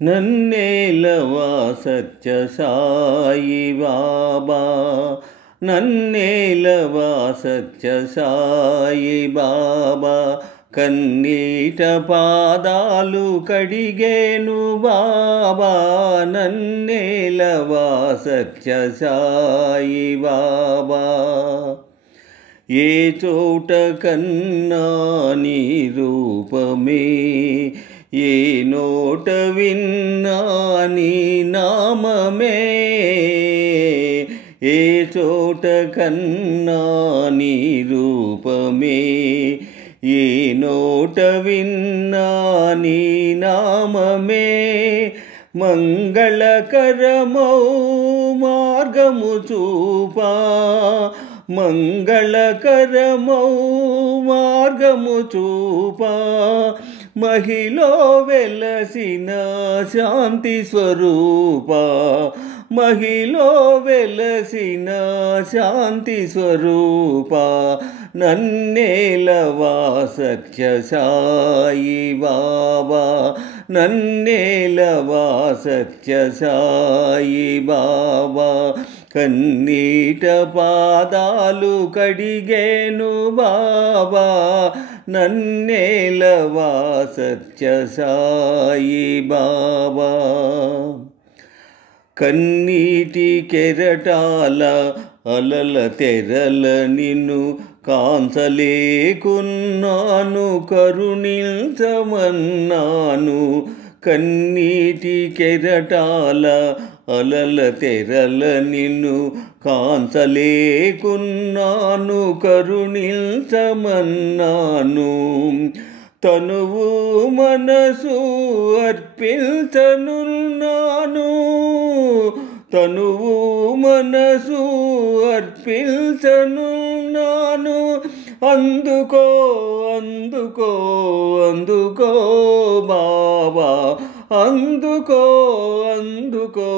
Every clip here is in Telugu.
నన్నేలవా సత్య సాయి బాబా, నన్నేలవా సత్య సాయి బాబా. కన్నీట పాదాలు కడిగేను బాబా, నన్నేలవా సత్య సాయి బాబా. ఏ చోట కన్నా నీ రూపమే, ఏ నోట విన్నా నీ నామమే. ఏ చోట కన్నా నీ రూపమే, ఏ నోట విన్నా నీ నామమే. మంగళకరమౌ మార్గము చూపా, మంగళకరమౌ మార్గము చూపా. మహిలో వెలసిన శాంతి స్వరూపా, మహిలో వెలసిన శాంతి స్వరూపా. నన్నేలవా సత్య సాయి బాబా, నన్నేలవా సత్య సాయి బాబా. కన్నీట పాదాలు కడిగేను బాబా, నన్నేలవా సత్య సాయి బాబా. కన్నీటి కెరటాల అలల తెరల నిన్ను కాంచలేకున్నాను, కరుణించమన్నాను. కన్నీటి కెరటాల అలల తెరల నిన్ను కాంచలేకున్నాను, కరుణించమన్నాను. తనువు మనసు అర్పించనున్నాను, తనువు మనసు అర్పించనున్నాను. అందుకో అందుకో అందుకో బాబా, అందుకో అందుకో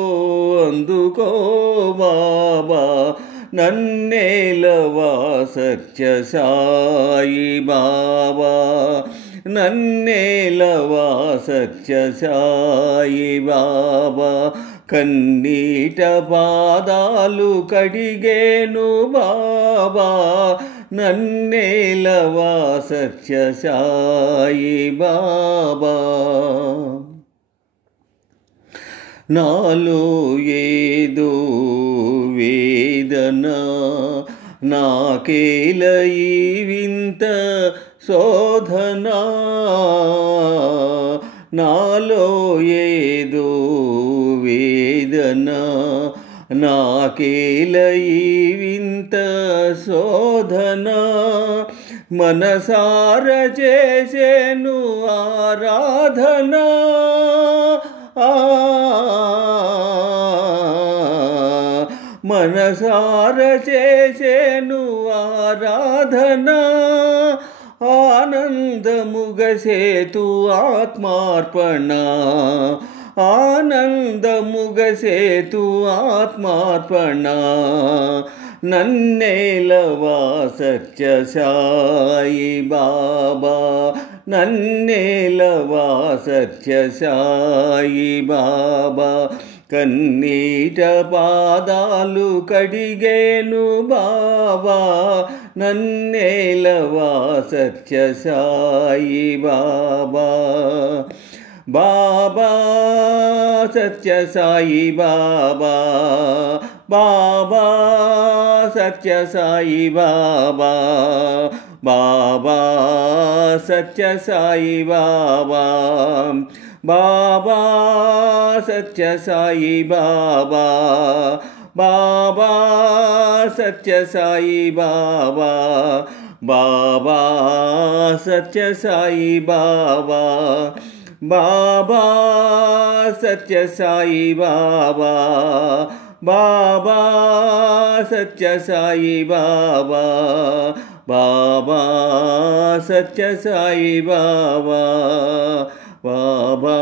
అందుకో బాబా. నన్నేలవా సత్య సాయి బాబా, నన్నేలవా సత్య సాయి బాబా. కన్నీట పాదాలు కడిగేను బాబా, నన్నేలవా సత్య సాయి బాబా. నాలో ఏదో వేదన, నాకేల ఈ వింత శోధన. నాలో ఏదో వేదన, నాకేల ఈ వింత శోధన. మనసార చేసేను ఆరాధన, మనసార చేసేను ఆరాధన. ఆనందముగసేతు ఆత్మార్పణ, ఆనందముగసేతు ఆత్మార్పణ. నన్నేలవా సత్య సాయి బాబా, నన్నేలవా సత్య సాయి బాబా. కన్నీట పాదాలు కడిగేను బాబా, నన్నేలవా సత్య సాయి బాబా. బాబా సత్య సాయి బాబా, బాబా సత్య సాయి బాబా, బాబా సత్య సాయి బాబా. బాబా సత్య సాయి బాబా, బాబా సత్య సాయి బాబా, బాబా సత్య సాయి బాబా. బాబా సత్య సాయి బాబా, బాబా సత్య సాయి బాబా, బాబా సత్య సాయి బాబా, బాబా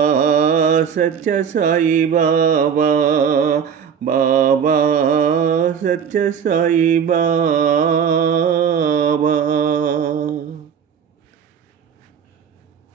సత్య సాయి బాబా, బాబా సత్య సాయి బాబా.